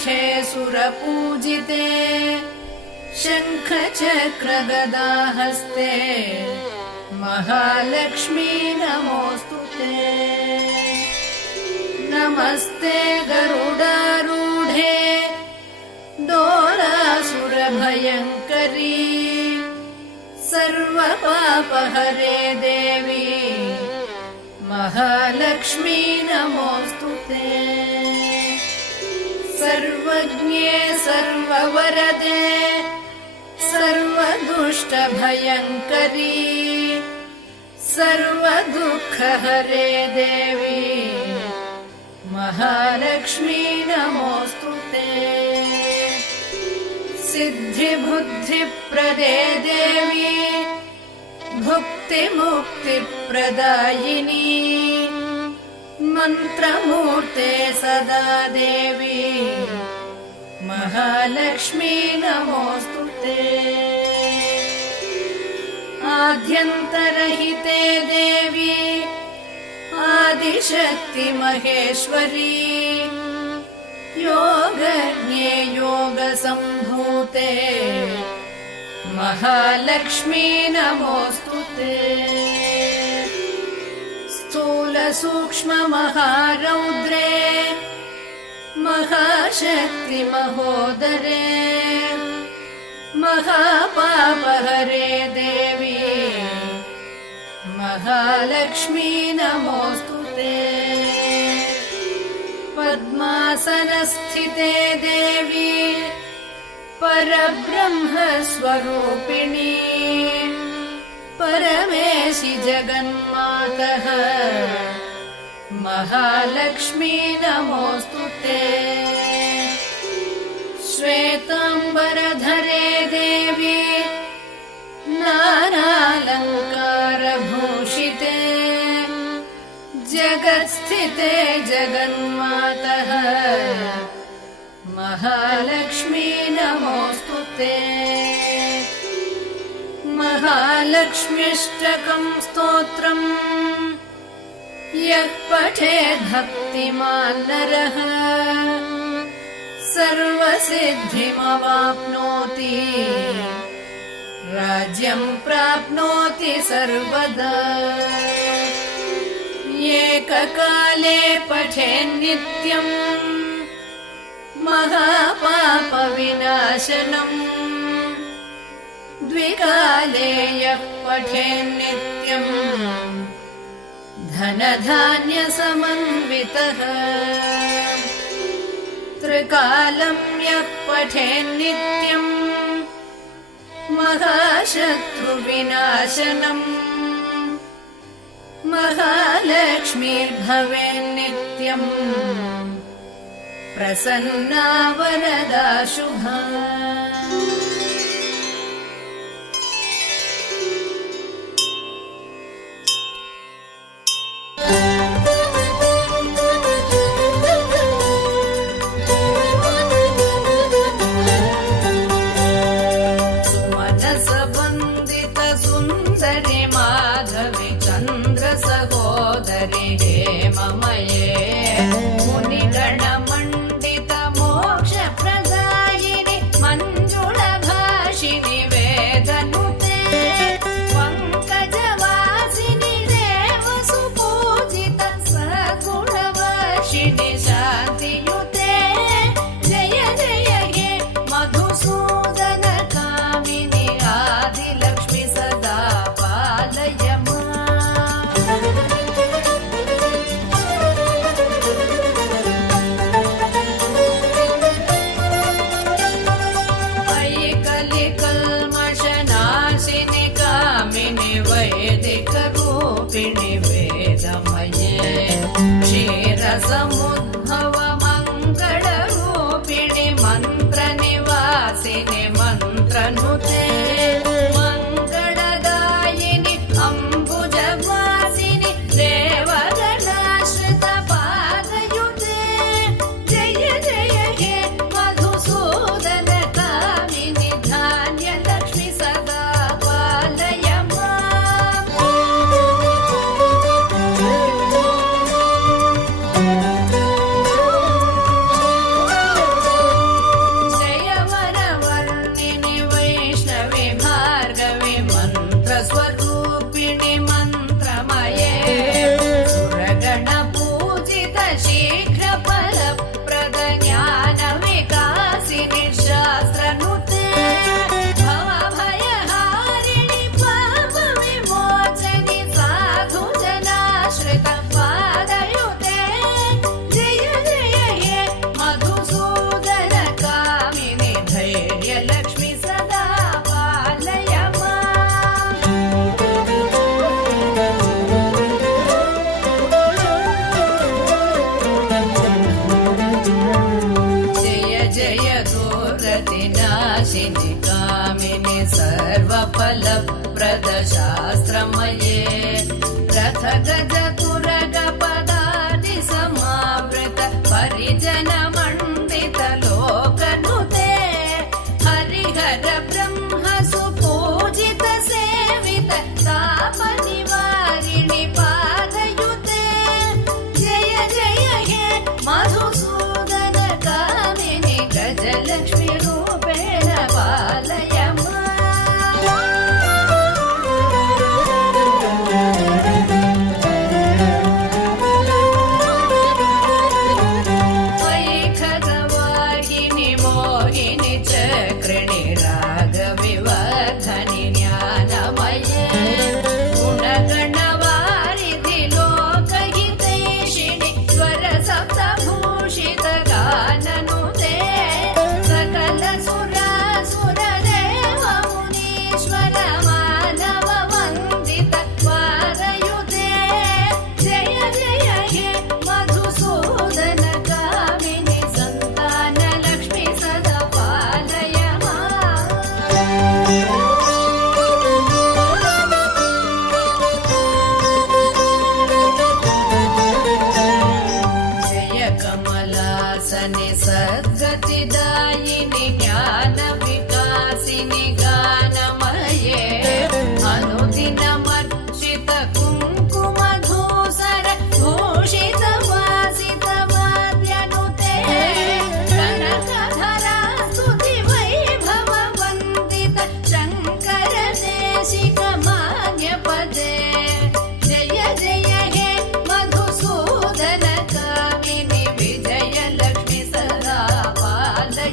पीठे सुरपूजिते शङ्खचक्रगदाहस्ते महालक्ष्मी नमोऽस्तुते। नमस्ते गरुडारूढे डोलासुरभयङ्करी सर्वपापहरे देवी महालक्ष्मी नमोऽस्तुते। सर्वज्ञे सर्ववरदे सर्वदुष्टभयङ्करी सर्वदुःखहरे देवी महालक्ष्मी नमोऽस्तुते। सिद्धिबुद्धिप्रदे देवी भुक्तिमुक्तिप्रदायिनी मन्त्रमूर्ते सदा देवी महालक्ष्मी नमोऽस्तुते। आद्यन्तरहिते देवी आदिशक्ति महेश्वरी योगज्ञे योगसम्भूते महालक्ष्मी नमोऽस्तुते। स्थूलसूक्ष्ममहारौद्रे महाशक्ति महोदरे महापापहरे देवी महालक्ष्मी नमोऽस्तुते। पद्मासनस्थिते देवी परब्रह्मस्वरूपिणी परमेशि जगन्मातः महालक्ष्मी नमोऽस्तुते। श्वेताम्बरधरे देवी नानालङ्कारभूषिते जगत्स्थिते जगन्मातः महालक्ष्मी नमोऽस्तुते। महालक्ष्म्यष्टकं स्तोत्रम् यः पठेत् भक्तिमान् नरः सर्वसिद्धिमवाप्नोति राज्यं प्राप्नोति सर्वदा। एककाले पठेन्नित्यम् महापापविनाशनम् द्विकाले यः पठेन्नित्यम् धनधान्यसमन्वितः त्रिकालं यः पठेन्नित्यम् महाशत्रुविनाशनम् महालक्ष्मीर्भवेन्नित्यम् प्रसन्ना वरदा शुभा। सुमनसवन्दितसुन्दरि माधवि चन्द्र सहोदरि हेममये मुनिगणमण्डित मोक्षप्रदायिनि नाशिनि कामिनि सर्वफलप्रद शास्त्रमये रथ गज तुरग पदादि समावृत परिजन मण्डित लोकनुते हरिहर ब्रह्म सुपूजित सेवित ताप निवारिणि पादयुते जय जय हे मधुसूदन कामिनि गजलक्ष्मी रूपेण पालय वैखगवाहिनि मोहिनि चक्रिणि रागविवर्धनि ज्ञानमये गुणगणवारिधि लोकहितैषिणि स्वर सप्तभूषित गाननुते सकल सुरासुर देव मुनीश्वर मानव वन्दित वारयुते जय जय हे मधुसूदन कामिनि सन्तान लक्ष्मी सदा पालय जय कमलासने सद्गतिदायिनि ज्ञान विकासिनि गानमये अनुदिनमर्चित कुङ्कुमधूसर भूषित वासित वाद्यनुते कनकधरा स्तुति वैभव वन्दित शङ्कर देशिक मान्यपदे जय जय हे मधुसूदन कामिनि विजय लक्ष्मी सदा पालय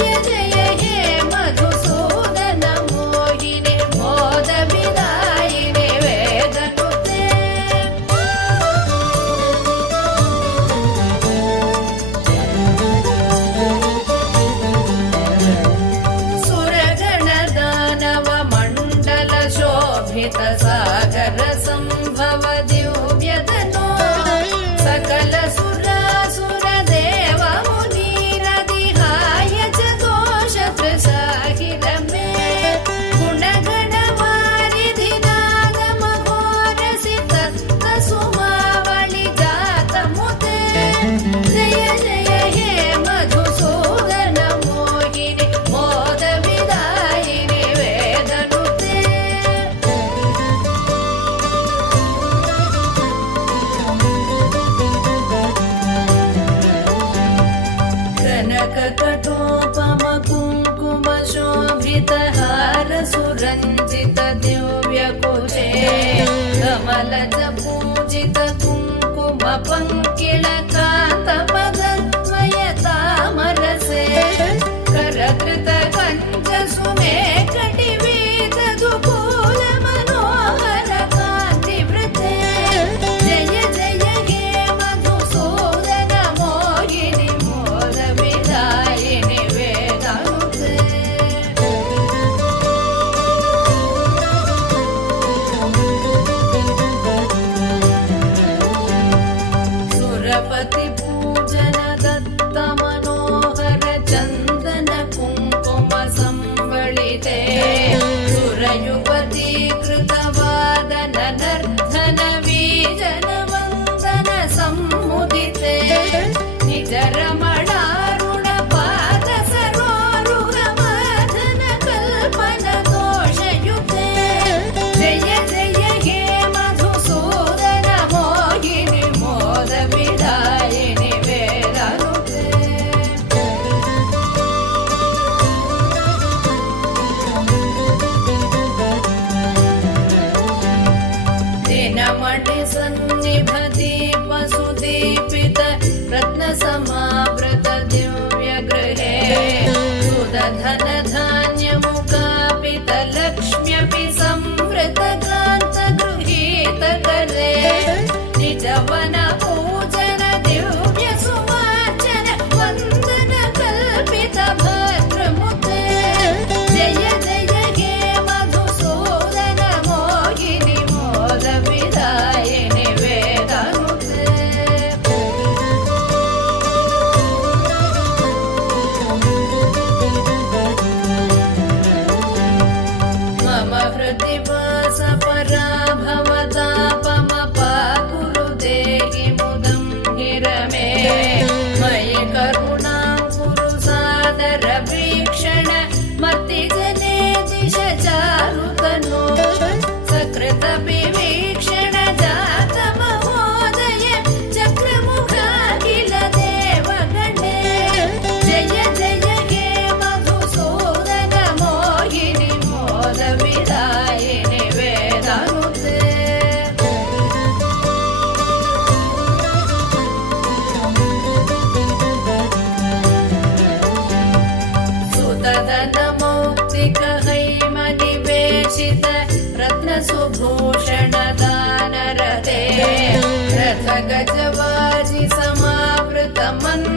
जय जय हे मधुसूदन मोहिनि मोद विदायिनि वेदनुते सुरगण दानव मण्डल शोभित सागर संभव दिव्यतनो सकल सुरासुर देव मुनीरदिहाय च दोष त्रिसाहिर मे गुणगण वारिधि नागम घोरसि तत्त सुमावळि जात मुते जय जय हे मधुसूदन मोहिनि मोद विदायिनि वेदनुते कनककटोपम कुङ्कुम शोभित हार सुरञ्जित दिव्यकुचे कमलज पूजित कुङ्कुम पङ्किल कान्त पदद्वय तामरसे करकृत कञ्च सुमेकटिवीत दुकूल मनोहर कान्तिवृते जय जय हे मधुसूदन मोहिनि मोद विदायिनि वेदनुते सुरपति पूजन दत्त मनोहर चन्दन कुङ्कुम संवलिते सुरयुवती कृतवादन नर्धन वीजन वन्दन सम्मुदिते निज रमणारुण पाद सरोरुह माधन कल्पन दोषयुते जय जय हे मधुसूदन मोहिनि मोद विदायिनि वेदनुते दिनमणि सन्निभ दीप सुदीपित रत्न समावृत दिव्य गृहे सुदधन धान्य मुकापित लक्ष्म्यपि संवृत कान्त गृहीत करे निजवन पूजन दिव्य सुवाचन वन्दन कल्पित भद्रमुते जय जय हे मधुसूदन मोहिनि मोद विदायिनि वेदनुते मम हृदि वास पराभवतापमपाकुरु देहि मुदं हिरमे मयि करुणां कुरु सादर वीक्षण मत्तिजने दिश चारुतनो सकृत विवीक्षण जात महोदय चक्रमुखाखिल देवगणे जय जय हे मधुसूदन मोहिनि मोद विदायिनि वेदनुते सुतदन मौक्तिक हैमनिवेशित रत्न सुभूषण दानरते रथ गजवाजि समावृत मन्